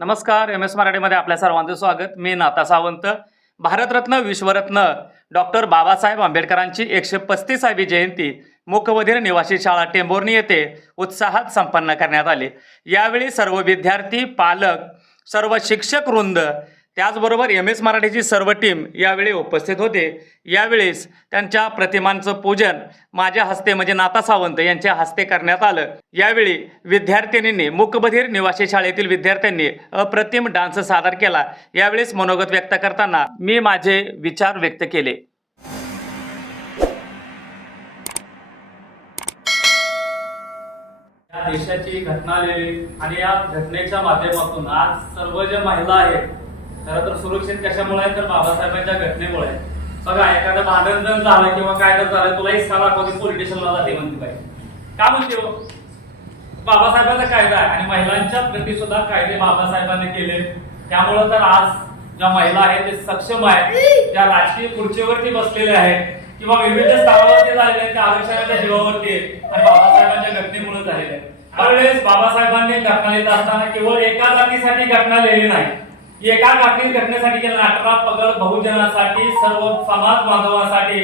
नमस्कार. M S मराठीमध्ये आपल्या सर्वांचं स्वागत. मी नाता सावंत. भारतरत्न विश्वरत्न डॉक्टर बाबासाहेब आंबेडकरांची 135वी जयंती मूकबधीर निवासी शाळा टेंभुर्णी येथे उत्साहात संपन्न करण्यात आली. यावेळी सर्व विद्यार्थी, पालक, सर्व शिक्षक वृंद, त्याचबरोबर एम एस मराठीची सर्व टीम यावेळी उपस्थित होते. यावेळेस त्यांच्या प्रतिमांचं पूजन माझ्या हस्ते म्हणजे नाता सावंत यांच्या हस्ते करण्यात आलं. यावेळी विद्यार्थिनींनी, मूकबधीर निवासी शाळेतील विद्यार्थ्यांनी अप्रतिम डान्स सादर केला. यावेळेस मनोगत व्यक्त करताना मी माझे विचार व्यक्त केले. या देशाची घटना लिहिली आणि या घटनेच्या माध्यमातून आज सर्व ज्या महिला आहेत खरं तर सुरक्षित कशामुळे आहे तर बाबासाहेबांच्या घटनेमुळे. बघा, एखादं भांडण जण झालं किंवा काय तर झालं, तुला हिस्सा दाखवते पोलीस स्टेशनला जाते म्हणते पाहिजे. का म्हणते हो? बाबासाहेबांचा कायदा आहे आणि महिलांच्या प्रती सुद्धा कायदे बाबासाहेबांनी केले. त्यामुळं तर आज ज्या महिला आहेत ते सक्षम आहेत, ज्या राजकीय खुर्चीवरती बसलेल्या आहेत किंवा विविध स्तरावरती झालेले आहेत, त्या आरक्षणाच्या जीवावरती आणि बाबासाहेबांच्या घटनेमुळे झालेले आहेत. त्यावेळेस बाबासाहेबांनी घटना लिहित असताना केवळ एका जातीसाठी घटना लिहिली नाही, एका घटनेसाठी केलं, 18 पगड बहुजनासाठी, सर्व समाज बांधवांसाठी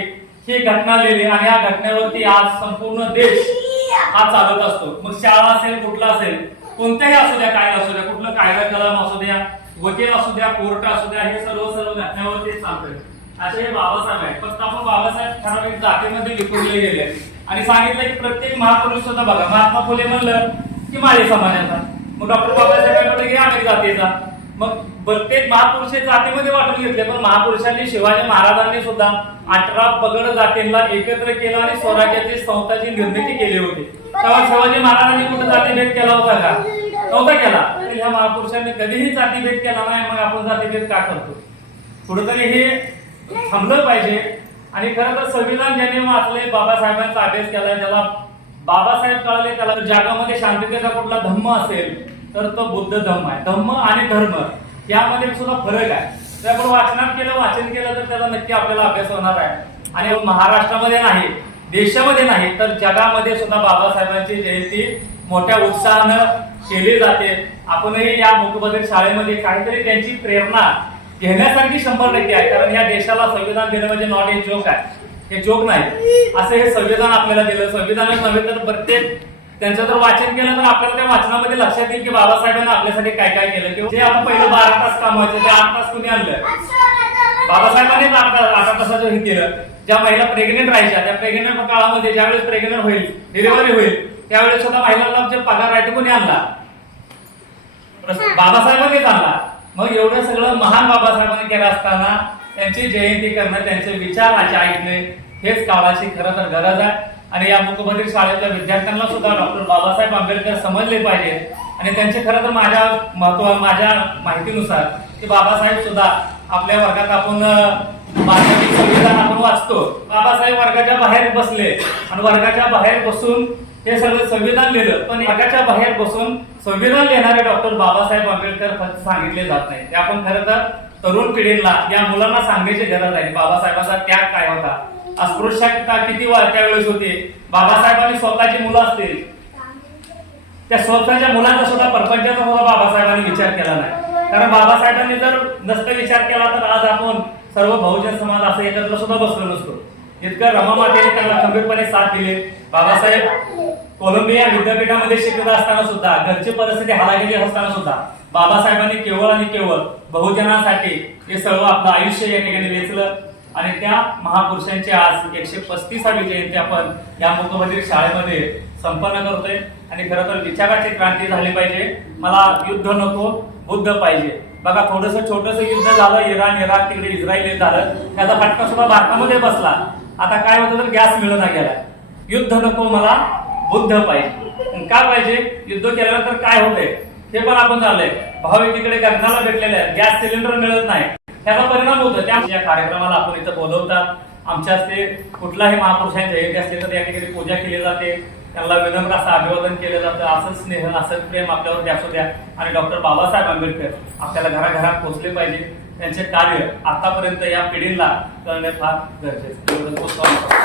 ही घटना लिहिली आणि या घटनेवरती आज संपूर्ण देश हा चालत असतो. मग शाळा असेल, कुठला असेल, कोणत्याही असू द्या, काय असू द्या, कुठलं कायदा कलम असू द्या, वकील असू द्या, कोर्ट असू द्या, हे सर्व घटनेवरती चालतंय. असे हे बाबासाहेब आहेत. फक्त आपण बाबासाहेब ठराविक जातीमध्ये विखुरले गेले आणि सांगितलं की प्रत्येक महापुरुष सुद्धा बघा, महात्मा फुले म्हणलं की माळी समाजाचा, मग डॉक्टर बाबासाहेब म्हणलं की अनेक जातीचा, मग प्रत्येक महापुरुष जातीमध्ये वाटून घेतले. पण महापुरुषांनी, शिवाजी महाराजांनी सुद्धा 18 पगड जातींना एकत्र केलं आणि स्वराज्याची संस्थाची निर्मिती केली होती. तेव्हा शिवाजी महाराजांनी कुठे जातीभेद केला होता का? नव्हता केला. तर ह्या महापुरुषांनी कधीही जातीभेद केला नाही. मग आपण जातीभेद का करतो? कुठेतरी हे थांबलं पाहिजे. आणि खरं तर संविधान ज्यांनी वाचले, बाबासाहेबांचा अभ्यास केला, ज्याला बाबासाहेब कळले, त्याला जगामध्ये शांततेचा कुठला धम्म असेल तर तो बुद्ध धम्म आहे. धम्म आणि धर्म यामध्ये सुद्धा फरक आहे. जर आपण वाचन केलं तर त्याचा नक्की आपल्याला अभ्यास होणार आहे. आणि महाराष्ट्रामध्ये नाही, देशामध्ये नाही तर जगामध्ये सुद्धा बाबासाहेबांची जयंती मोठ्या उत्साहानं केली जाते. आपणही या मूकबधीर शाळेमध्ये काहीतरी त्यांची प्रेरणा घेण्यासारखी 100% आहे. कारण या देशाला संविधान देणं म्हणजे नॉट ए जोक आहे, हे जोक नाही. असं हे संविधान आपल्याला दिलं. संविधानच नव्हे तर प्रत्येक त्यांचं जर वाचन केलं तर आपल्याला त्या वाचनामध्ये लक्षात येईल की बाबासाहेबांनी आपल्यासाठी काय काय केलं. किंवा जे आपण पहिलं 12 तास कामायचं ते 8 तास कुणी आणलं? बाबासाहेबांनीच 8 तासाचं हे केलं. ज्या महिला प्रेग्नेंट राहायच्या, त्या प्रेग्नेंट काळामध्ये ज्यावेळेस प्रेग्नेंट होईल, डिलिव्हरी होईल, त्यावेळेस सुद्धा महिलांना जे पगार आहे ते कोणी आणला? बाबासाहेबांनीच आणला. मग एवढं सगळं महान बाबासाहेबांनी केलं असताना त्यांची जयंती करणं, त्यांचे विचार ऐकणे हेच काळाची खरं तर गरज आहे. आणि या मूकबधीर शाळेतल्या विद्यार्थ्यांना सुद्धा डॉक्टर बाबासाहेब आंबेडकर समजले पाहिजे. आणि त्यांचे खरं तर माझ्या माहितीनुसार की बाबासाहेब सुद्धा आपल्या वर्गात आपण संविधान आपण वाचतो. बाबासाहेब वर्गाच्या बाहेर बसले आणि वर्गाच्या बाहेर बसून हे सगळं संविधान लिहिलं. पण वर्गाच्या बाहेर बसून संविधान लिहिणारे डॉक्टर बाबासाहेब आंबेडकर फक्त सांगितले जात नाही. ते आपण खरं तर तरुण पिढीला, या मुलांना सांगण्याची गरज आहे. बाबासाहेबांचा त्याग काय होता, अस्पृश्यता किती त्यावेळेस होती. बाबासाहेबांनी स्वतःची मुलं असतील, त्या स्वतःच्या मुलांचा सुद्धा, प्रपंचाचा सुद्धा बाबासाहेबांनी विचार केला नाही. कारण बाबासाहेबांनी जर नसता विचार केला तर आज आपण सर्व बहुजन समाज असं एकत्र सुद्धा बसलो नसतो. इतकं रमामातेने त्यांना खंबीरपणे साथ दिले. बाबासाहेब कोलंबिया विद्यापीठामध्ये शिकत असताना सुद्धा, घरची परिस्थिती हालाखीची असताना सुद्धा बाबासाहेबांनी केवळ आणि केवळ बहुजनासाठी हे सर्व आपलं आयुष्य या ठिकाणी वेचलं. आणि त्या महापुरुषांची आज 135वी जयंती आपण या मूकबधीर शाळेमध्ये संपन्न करतोय. आणि खरं तर विचाराची क्रांती झाली पाहिजे. मला युद्ध नको, बुद्ध पाहिजे. बघा, थोडंसं छोटंसं युद्ध झालं, इराक तिकडे इस्रायल झालं, त्याचा फटका सुद्धा भारतामध्ये बसला. आता काय होतं तर गॅस मिळत गेला. युद्ध नको, मला बुद्ध पाहिजे. का पाहिजे? युद्ध केल्यानंतर काय होतंय हे पण आपण झालंय. भाव एकीकडे गगनाला भेटलेले आहेत, गॅस सिलेंडर मिळत नाही, त्याचा परिणाम होतो. त्या कार्यक्रमाला आपण इथं बोलवतात. आमच्या हस्ते कुठलाही महापुरुषांची जयंती असली तर त्या ठिकाणी पूजा केली जाते, त्यांना विनम्र असं अभिवादन केलं जातं. असं स्नेह, असं प्रेम आपल्यावर असू द्या. आणि डॉक्टर बाबासाहेब आंबेडकर आपल्याला घराघरात पोहोचले पाहिजे. त्यांचे कार्य आतापर्यंत या पिढीला करणे फार गरजेचं.